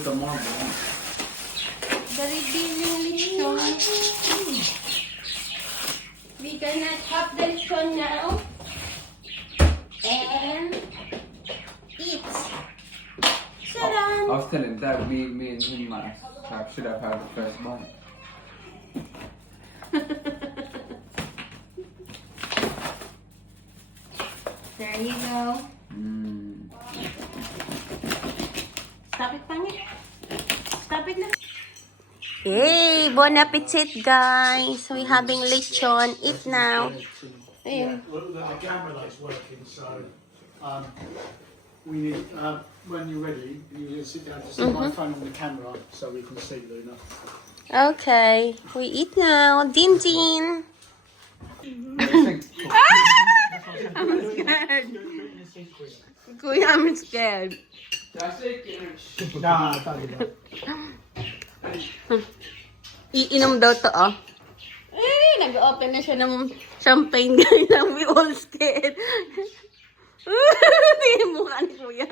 Tomorrow. The revealing lechon. We gonna chop the lechon now. And eat. I was telling Dad, me and him should have had the first bite. There you go. Stop it, pangit. Stop it na. Hey, bon appetit, guys. We having lechon. Eat now. Yeah, well, the camera light's working, so we need, when you're ready, you sit down to set my phone on the camera so we can see Luna. Okay, we eat now. Din din. I'm scared. Kuya, I'm scared. Nah, don't do that. Iinom daw to, oh. Eh, nag-open na siya ng champagne, guys. We all scared. Hindi yung mukha ni Kuya.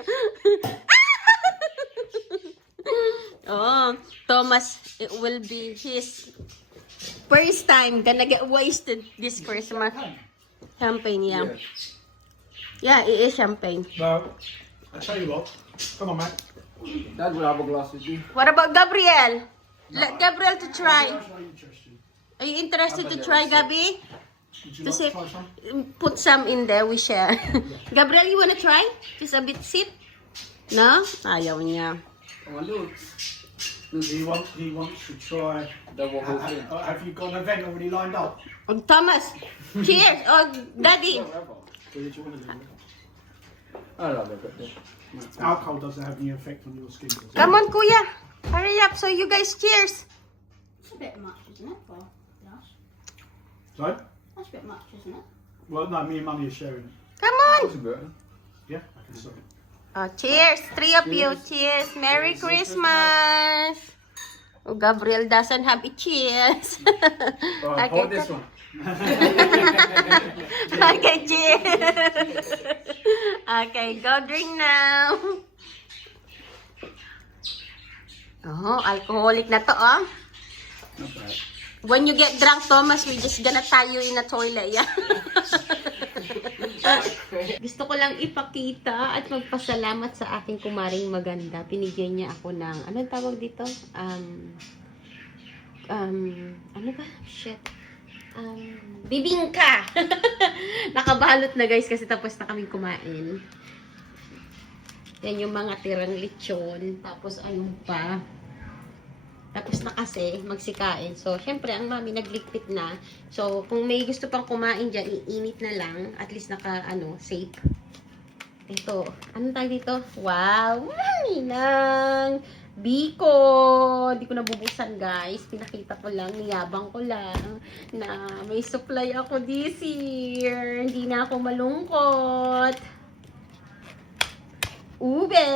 Oh, Thomas, it will be his first time gonna get wasted this Christmas. Champagne, yeah. Yeah, it is champagne. Well, I tell you what, come on, Matt. Dad will have a glass with you. What about Gabriel? Let Gabriel to try. That's very interesting. Are you interested to try, Gabi? Would you To like say, to try some? put some in there, we share. Gabriel, you wanna try? Just a bit sip? No? Ayaw niya. Come on, look. He wants to try. Double whole thing. Have you got an event already lined up? Oh, Thomas, cheers! Oh, Daddy! What did you want to do? I love it. Alcohol doesn't have any effect on your skin, does it? Come on, Kuya. Hurry up, so you guys cheers. That's a bit much, isn't it, for Josh? Sorry? That's a bit much, isn't it? Well, no, me and Mummy are sharing it. Come That's on. a bit. Yeah, I can stop it. Oh, cheers. Three of you. Cheers. Merry Christmas. Oh, Gabriel doesn't have a cheers. Alright, hold this one. Okay, cheers. Okay, go drink now. Oh, alcoholic na to, oh. Not bad. When you get drunk, Thomas, we just gonna tie you in a toilet, yeah? Gusto ko lang ipakita at magpasalamat sa aking kumaring maganda. Pinigyan niya ako ng, anong tawag dito? Ano ba? Shit. Bibingka! Nakabalot na, guys, kasi tapos na kaming kumain. Yan yung mga tirang lechon. Tapos ayun pa. Tapos na kasi magsikain. So, syempre, ang mami naglikpit na. So, kung may gusto pang kumain dyan, iinit na lang. At least safe. Ito. Anong tawag dito? Wow! Ninang! Biko! Hindi ko nabubusan, guys. Pinakita ko lang, niyabang ko lang na may supply ako this year. Hindi na ako malungkot. Ube!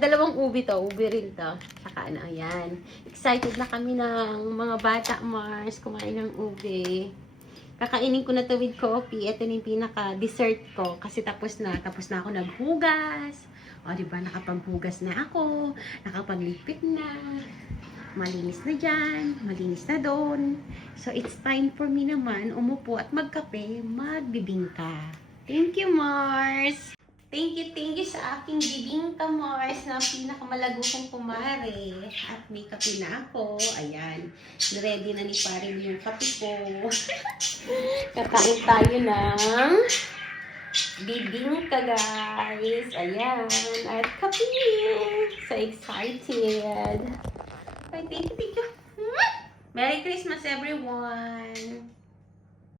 Dalawang ube to. Ube rin to. Saka ano, ayan. Excited na kami ng mga bata, Mars. Kumain ng ube. Kakainin ko na to with coffee. Ito na yung pinaka-dessert ko. Kasi tapos na ako naghugas. O, diba? Nakapaghugas na ako. Nakapaglipit na. Malinis na dyan. Malinis na doon. So, it's time for me naman umupo at magkape. Magbibingka. Thank you, Mars! Thank you sa aking bibingka, Mars, na pinakamalagong kong kumare. At may kape na ako. Ayan. Ready na ni Pare yung kape ko. Kakain tayo ng bibingka, guys. Ayan. At kape. So excited. Okay, thank you. Merry Christmas, everyone.